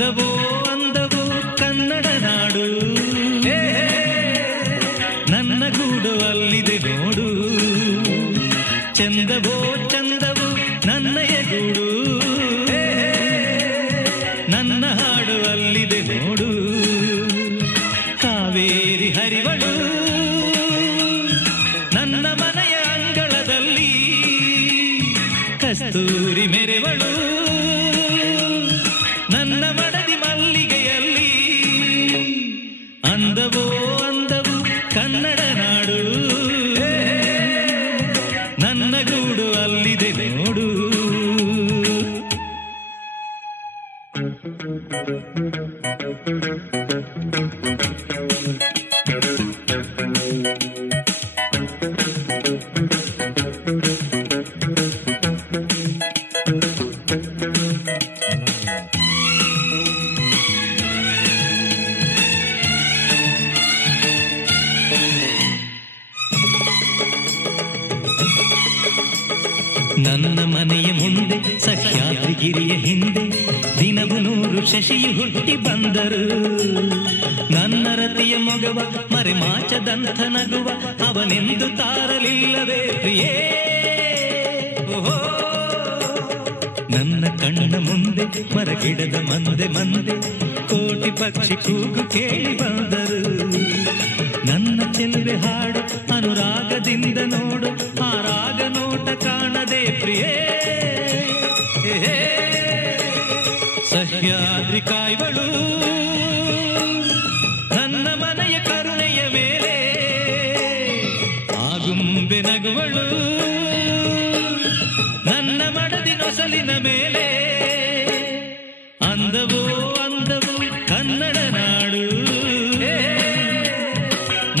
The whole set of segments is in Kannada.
ಅಂದವೋ ಅಂದವೋ ಕನ್ನಡ ನಾಡು, ನನ್ನ ಗೂಡು ಅಲ್ಲಿದೆ ನೋಡು. ಚಂದವೋ ಚಂದವೋ ನನ್ನಯ ಗೂಡು, ನನ್ನ ಹಾಡು ಅಲ್ಲಿದೆ ನೋಡು. ಕಾವೇರಿ ಹರಿವಳು ನನ್ನ ಮನೆಯ ಅಂಗಳದಲ್ಲಿ, ಕಸ್ತೂರಿ ಮೆರೆವಳು ನನ್ನ ಮಡದಿ ಮಲ್ಲಿಗೆಯಲ್ಲಿ. ಅಂದವೋ ಅಂದವು ಕನ್ನಡ ನಾಡು, ನನ್ನ ಗೂಡು ಅಲ್ಲಿದೆ ನೋಡು. ನನ್ನ ಮನೆಯ ಮುಂದೆ ಸಹ್ಯಾದ್ರಿಗಿರಿಯ ಹಿಂದೆ ದಿನವು 100 ಶಶಿಯು ಹುಟ್ಟಿ ಬಂದರು. ನನ್ನ ರತಿಯ ಮೊಗವ ಮರೆಮಾಚದಂಥ ನಗುವ ಅವನೆಂದು ತಾರಲಿಲ್ಲವೇ ಪ್ರಿಯೇ. ಓಹೋ, ನನ್ನ ಕಣ್ಣ ಮುಂದೆ ಮರಗಿಡದ ಮಂದೆ ಮಂದೆ ಕೋಟಿ ಪಕ್ಷಿ ಕೂಗು ಕೇಳಿ ಬಂದರು. ನನ್ನ ಚೆಲುವೆ ಹಾಡು ಅನುರಾಗದಿಂದ ನೋಡು, ಆ ರಾಗ ನೋಟ ಕಾಣದೆ ಪ್ರಿಯೇ. ಸಹ್ಯಾದ್ರಿ ಕಾಯ್ವಳು ನನ್ನ ಮನೆಯ ಕರುಣೆಯ ಮೇಲೆ, ಆಗುಂಬೆ ನಗುವಳು ನನ್ನ ಮಡದಿ ನೊಸಲಿನ ಮೇಲೆ. ಅಂದವೋ ಅಂದವು ಕನ್ನಡ ನಾಡು,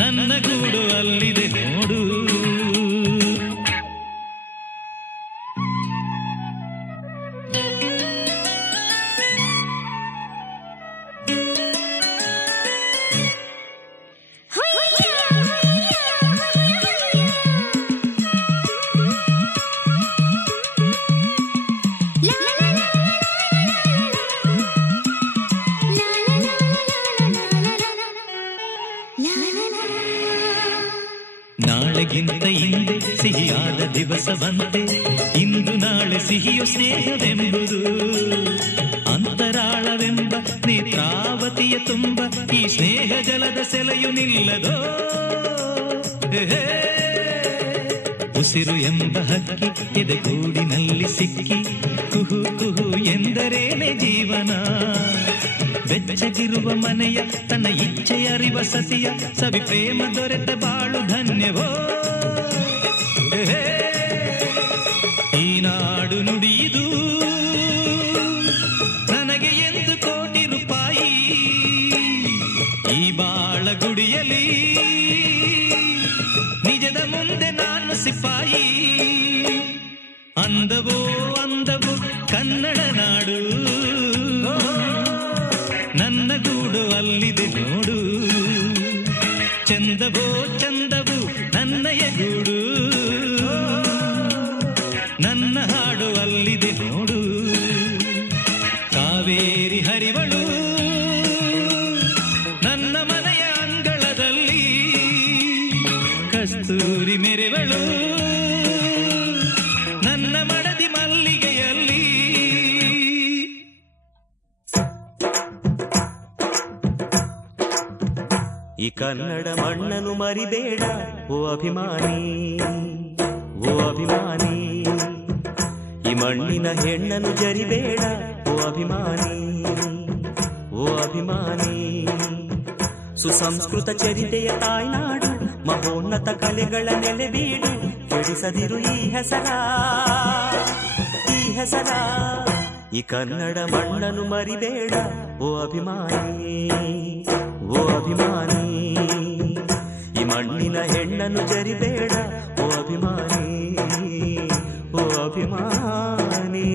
ನನ್ನ ಗೂಡು ಅಲ್ಲಿದೆ ನೋಡು. ನಾಳೆಗಿಂತ ಹಿಂದೆ ಸಿಹಿಯಾದ ದಿವಸವಂತೆ ಇಂದು ನಾಳೆ ಸಿಹಿಯು ಸ್ನೇಹವೆಂಬುದು. ಅಂತರಾಳವೆಂಬ ನೇತ್ರಾವತಿಯ ತುಂಬ ಈ ಸ್ನೇಹ ಜಲದ ಸೆಲೆಯು ನಿಲ್ಲದೋ. ಉಸಿರು ಎಂಬ ಹಕ್ಕಿ ಎದೆಗೂಡಿನಲ್ಲಿ ಸಿಕ್ಕಿ ಕುಹು ಕುಹು ಎಂದರೇನೆ ಜೀವನ. ಬೆಚ್ಚಗಿರುವ ಮನೆಯ ತನ್ನ ಇಚ್ಛೆಯರಿವ ಸತಿಯ ಸವಿ ಪ್ರೇಮ ದೊರೆತ ಬಾಳು ಧನ್ಯವೋ. ಈ ನಾಡು ನುಡಿಯುವುದು ನನಗೆ 1 ಕೋಟಿ ರೂಪಾಯಿ. ಈ ಬಾಳ ಗುಡಿಯಲಿ ನಿಜದ ಮುಂದೆ ನಾನು ಸಿಪಾಯಿ. ಅಂದವೋ ಅಂದವು ಕನ್ನಡ ನಾಡು, ನನ್ನ ಗೂಡು ಅಲ್ಲಿದೆ ನೋಡು. ಚಂದವೋ ಚಂದವು ನನ್ನಯ ಗೂಡು, ನನ್ನ ಹಾಡು ಅಲ್ಲಿದೆ ನೋಡು. ಕಾವೇರಿ ಹರಿವಳು ನನ್ನ ಮನೆಯ ಅಂಗಳದಲ್ಲಿ, ಕಸ್ತೂರಿ ಮೆರೆವಳು ನನ್ನ ಮಡದಿ ಮಲ್ಲಿಗೆಯಲ್ಲಿ. ಈ ಕನ್ನಡ ಮಣ್ಣನ್ನು ಮರಿಬೇಡ ಓ ಅಭಿಮಾನಿ, ಓ ಅಭಿಮಾನಿ. ಈ ಮಣ್ಣಿನ ಹೆಣ್ಣನ್ನು ಜರಿಬೇಡ ಓ ಅಭಿಮಾನಿ, ಓ ಅಭಿಮಾನಿ. ಸುಸಂಸ್ಕೃತ ಚರಿತೆಯ ತಾಯ್ನಾಡು, ಮಹೋನ್ನತ ಕಲೆಗಳ ನೆಲೆಬೀಡು. ಕೆಡಿಸದಿರು ಈ ಹೆಸರ, ಈ ಹೆಸರ. ಈ ಕನ್ನಡ ಮಣ್ಣನ್ನು ಮರಿಬೇಡ ಓ ಅಭಿಮಾನಿ, ಓ ಅಭಿಮಾನಿ. ಈ ಮಣ್ಣಿನ ಹೆಣ್ಣನ್ನು ಜರಿಬೇಡ ಓ ಅಭಿಮಾನಿ, ಓ ಅಭಿಮಾನಿ.